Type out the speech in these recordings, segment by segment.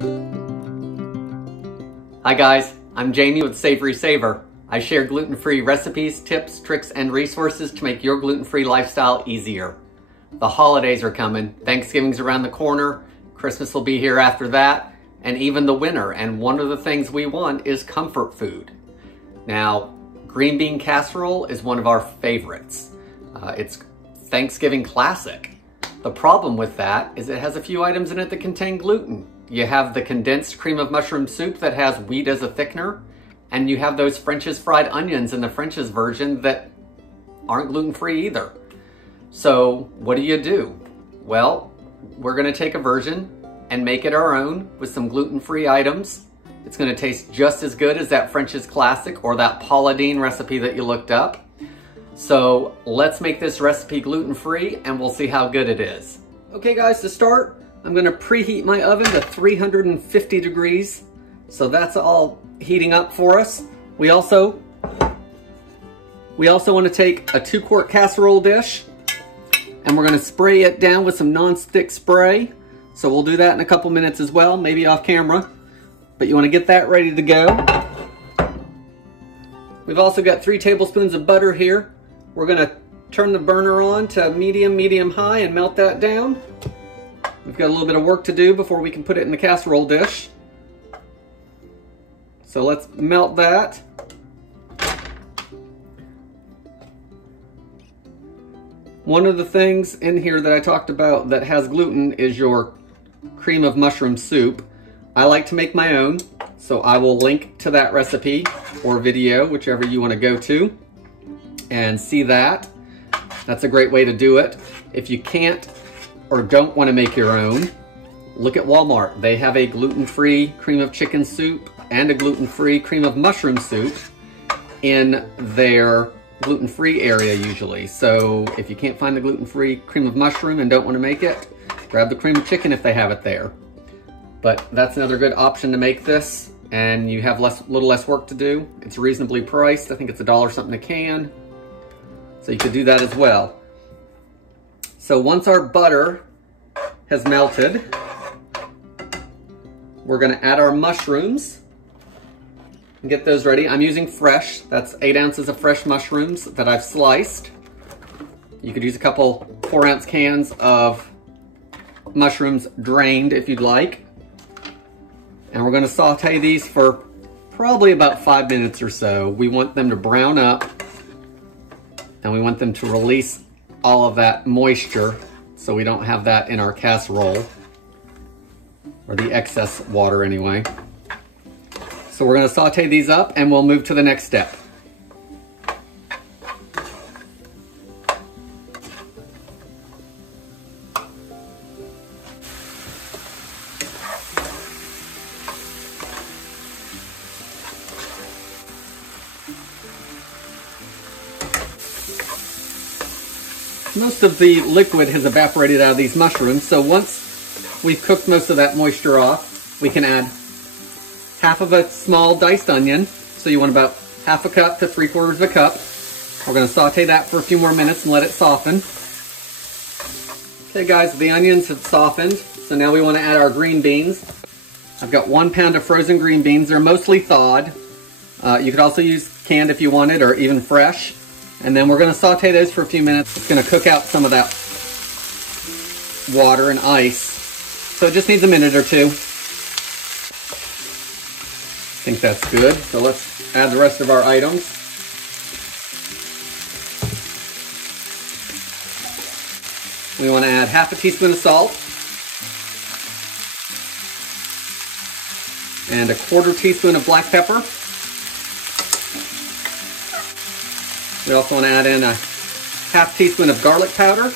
Hi guys, I'm Jamie with SavorySaver. I share gluten-free recipes, tips, tricks, and resources to make your gluten-free lifestyle easier. The holidays are coming, Thanksgiving's around the corner, Christmas will be here after that, and even the winter, and one of the things we want is comfort food. Now, Green Bean Casserole is one of our favorites. It's Thanksgiving classic. The problem with that is it has a few items in it that contain gluten. You have the condensed cream of mushroom soup that has wheat as a thickener, and you have those French's fried onions in the French's version that aren't gluten-free either. So what do? Well, we're gonna take a version and make it our own with some gluten-free items. It's gonna taste just as good as that French's classic or that Paula Deen recipe that you looked up. So let's make this recipe gluten-free and we'll see how good it is. Okay guys, to start, I'm gonna preheat my oven to 350 degrees. So that's all heating up for us. We also wanna take a 2-quart casserole dish and we're gonna spray it down with some non-stick spray. So we'll do that in a couple minutes as well, maybe off camera. But you wanna get that ready to go. We've also got 3 tablespoons of butter here. We're gonna turn the burner on to medium high and melt that down. We've got a little bit of work to do before we can put it in the casserole dish. So let's melt that. One of the things in here that I talked about that has gluten is your cream of mushroom soup. I like to make my own, so I will link to that recipe or video, whichever you want to go to, and see that. That's a great way to do it. If you can't or don't want to make your own, look at Walmart. They have a gluten-free cream of chicken soup and a gluten-free cream of mushroom soup in their gluten-free area usually. So if you can't find the gluten-free cream of mushroom and don't want to make it, grab the cream of chicken if they have it there. But that's another good option to make this, and you have a little less work to do. It's reasonably priced. I think it's $1 something a can. So you could do that as well. So once our butter has melted, we're gonna add our mushrooms and get those ready. I'm using fresh. That's 8 ounces of fresh mushrooms that I've sliced. You could use a couple 4-ounce cans of mushrooms drained if you'd like. And we're gonna saute these for probably about 5 minutes or so. We want them to brown up and we want them to release all of that moisture so we don't have that in our casserole, or the excess water anyway. So we're gonna saute these up and we'll move to the next step. Most of the liquid has evaporated out of these mushrooms, so once we've cooked most of that moisture off, we can add half of a small diced onion. So you want about half a cup to 3/4 of a cup. We're gonna saute that for a few more minutes and let it soften. Okay guys, the onions have softened, so now we wanna add our green beans. I've got 1 pound of frozen green beans. They're mostly thawed. You could also use canned if you wanted, or even fresh. And then we're gonna saute those for a few minutes. It's gonna cook out some of that water and ice. So it just needs a minute or two. I think that's good. So let's add the rest of our items. We wanna add half a teaspoon of salt and a 1/4 teaspoon of black pepper. We also want to add in a half teaspoon of garlic powder.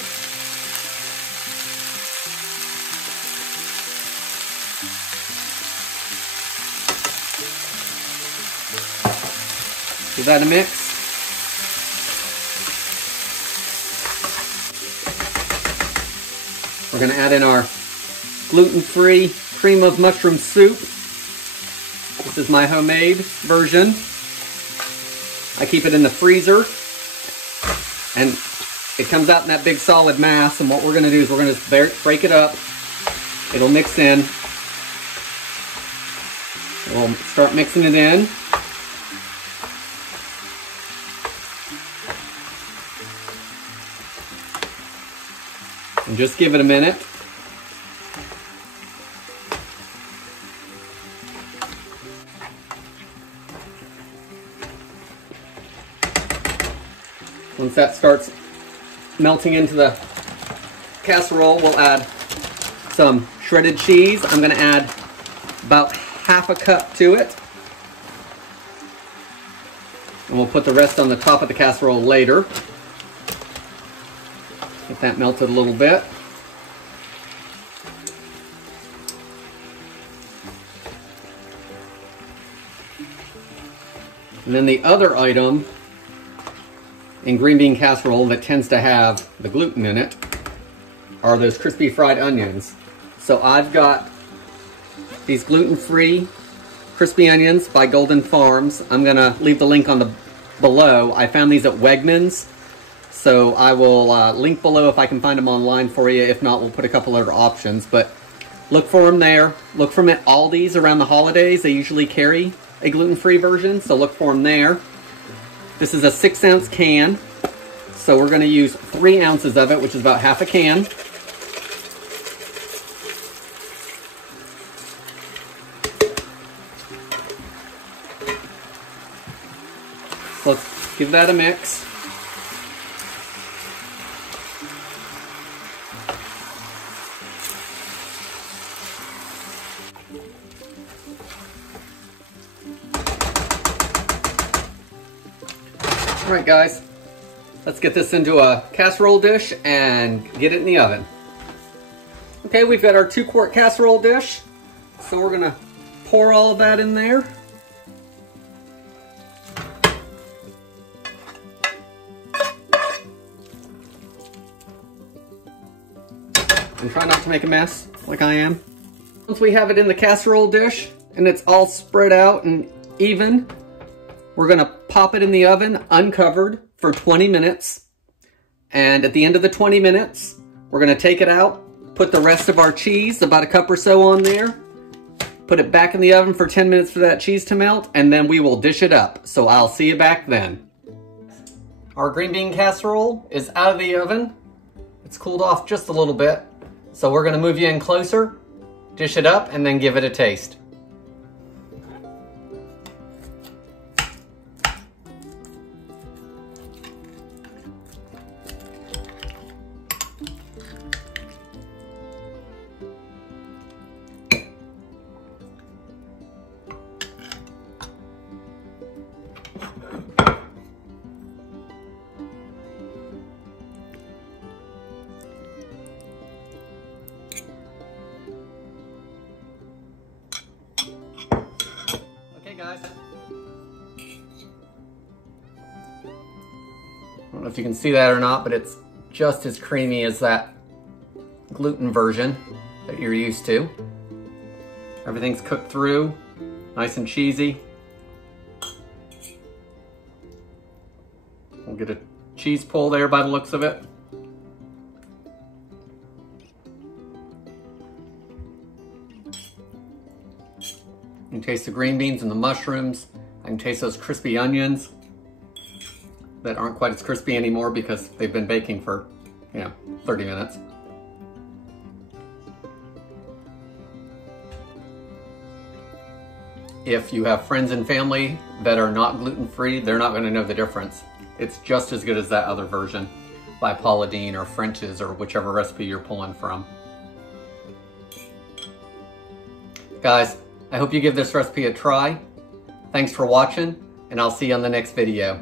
Give that a mix. We're going to add in our gluten-free cream of mushroom soup. This is my homemade version. I keep it in the freezer, and it comes out in that big solid mass, and what we're going to do is we're going to break it up. It'll mix in. We'll start mixing it in. And just give it a minute. Once that starts melting into the casserole, we'll add some shredded cheese. I'm going to add about half a cup to it. And we'll put the rest on the top of the casserole later. Get that melted a little bit. And then the other item in green bean casserole that tends to have the gluten in it are those crispy fried onions. So I've got these gluten-free crispy onions by Golden Farms. I'm gonna leave the link on the below. I found these at Wegmans, so I will link below if I can find them online for you. If not, we'll put a couple other options, but look for them there. Look for them at Aldi's around the holidays. They usually carry a gluten-free version, so look for them there. This is a 6-ounce can, so we're gonna use 3 ounces of it, which is about half a can. Let's give that a mix. All right, guys, let's get this into a casserole dish and get it in the oven. Okay, we've got our 2-quart casserole dish, so we're gonna pour all of that in there. And try not to make a mess like I am. Once we have it in the casserole dish and it's all spread out and even, we're gonna pop it in the oven uncovered for 20 minutes. And at the end of the 20 minutes, we're gonna take it out, put the rest of our cheese, about a cup or so on there, put it back in the oven for 10 minutes for that cheese to melt, and then we will dish it up. So I'll see you back then. Our green bean casserole is out of the oven. It's cooled off just a little bit. So we're gonna move you in closer, dish it up, and then give it a taste. Guys, I don't know if you can see that or not, but it's just as creamy as that gluten version that you're used to. Everything's cooked through, nice and cheesy. We'll get a cheese pull there by the looks of it. You can taste the green beans and the mushrooms. I can taste those crispy onions that aren't quite as crispy anymore because they've been baking for, 30 minutes. If you have friends and family that are not gluten-free, they're not gonna know the difference. It's just as good as that other version by Paula Deen or French's or whichever recipe you're pulling from. Guys, I hope you give this recipe a try. Thanks for watching, and I'll see you on the next video.